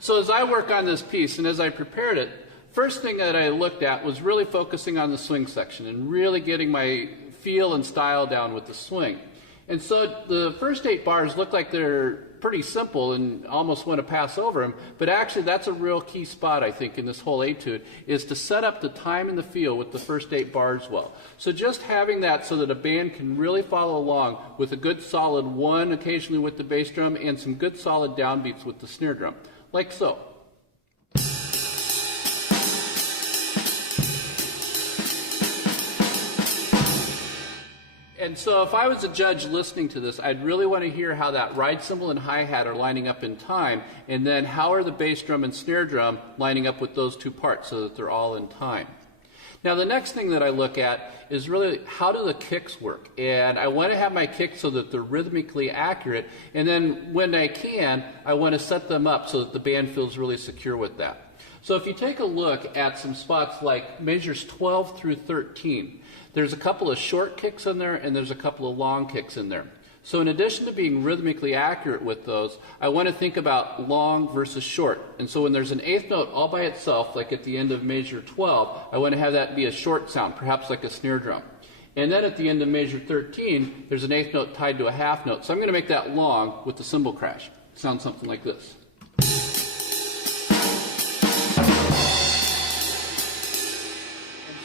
So as I work on this piece and as I prepared it, first thing that I looked at was really focusing on the swing section and really getting my feel and style down with the swing. And so the first 8 bars look like they're pretty simple and almost want to pass over them, but actually that's a real key spot, I think, in this whole etude, is to set up the time and the feel with the first 8 bars well. So just having that so that a band can really follow along with a good solid 1 occasionally with the bass drum and some good solid downbeats with the snare drum, like so. And so if I was a judge listening to this, I'd really want to hear how that ride cymbal and hi-hat are lining up in time, and then how are the bass drum and snare drum lining up with those 2 parts so that they're all in time. Now the next thing that I look at is really how do the kicks work, and I want to have my kicks so that they're rhythmically accurate, and then when I can, I want to set them up so that the band feels really secure with that. So if you take a look at some spots like measures 12 through 13, there's a couple of short kicks in there and there's a couple of long kicks in there. So in addition to being rhythmically accurate with those, I want to think about long versus short. And so when there's an 8th note all by itself, like at the end of measure 12, I want to have that be a short sound, perhaps like a snare drum. And then at the end of measure 13, there's an 8th note tied to a half note. So I'm going to make that long with the cymbal crash. It sounds something like this.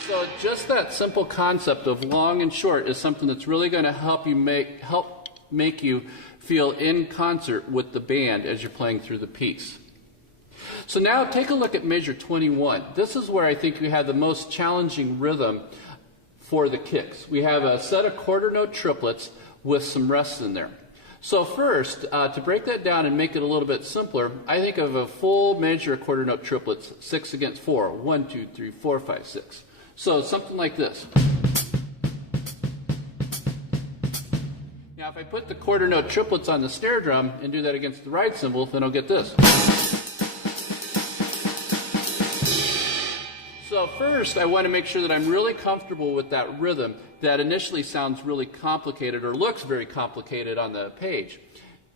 So just that simple concept of long and short is something that's really going to help you make you feel in concert with the band as you're playing through the piece. So now take a look at measure 21. This is where I think you have the most challenging rhythm for the kicks. We have a set of quarter note triplets with some rests in there. So first, to break that down and make it a little bit simpler, I think of a full measure of quarter note triplets, 6 against 4, 1, 2, 3, 4, 5, 6. So something like this. Now if I put the quarter note triplets on the snare drum and do that against the ride cymbal, then I'll get this. So first I want to make sure that I'm really comfortable with that rhythm that initially sounds really complicated or looks very complicated on the page.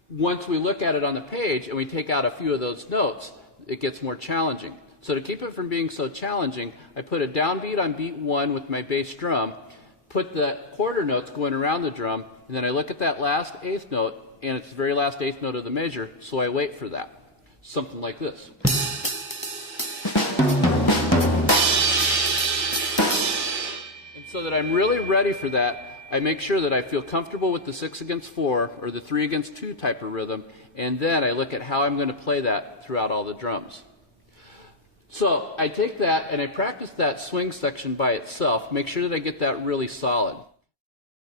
Once we look at it on the page and we take out a few of those notes, it gets more challenging. So to keep it from being so challenging, I put a downbeat on beat 1 with my bass drum, put the quarter notes going around the drum, and then I look at that last 8th note, and it's the very last 8th note of the measure, so I wait for that. Something like this. And so that I'm really ready for that, I make sure that I feel comfortable with the 6 against 4, or the 3 against 2 type of rhythm, and then I look at how I'm going to play that throughout all the drums. So I take that and I practice that swing section by itself, make sure that I get that really solid.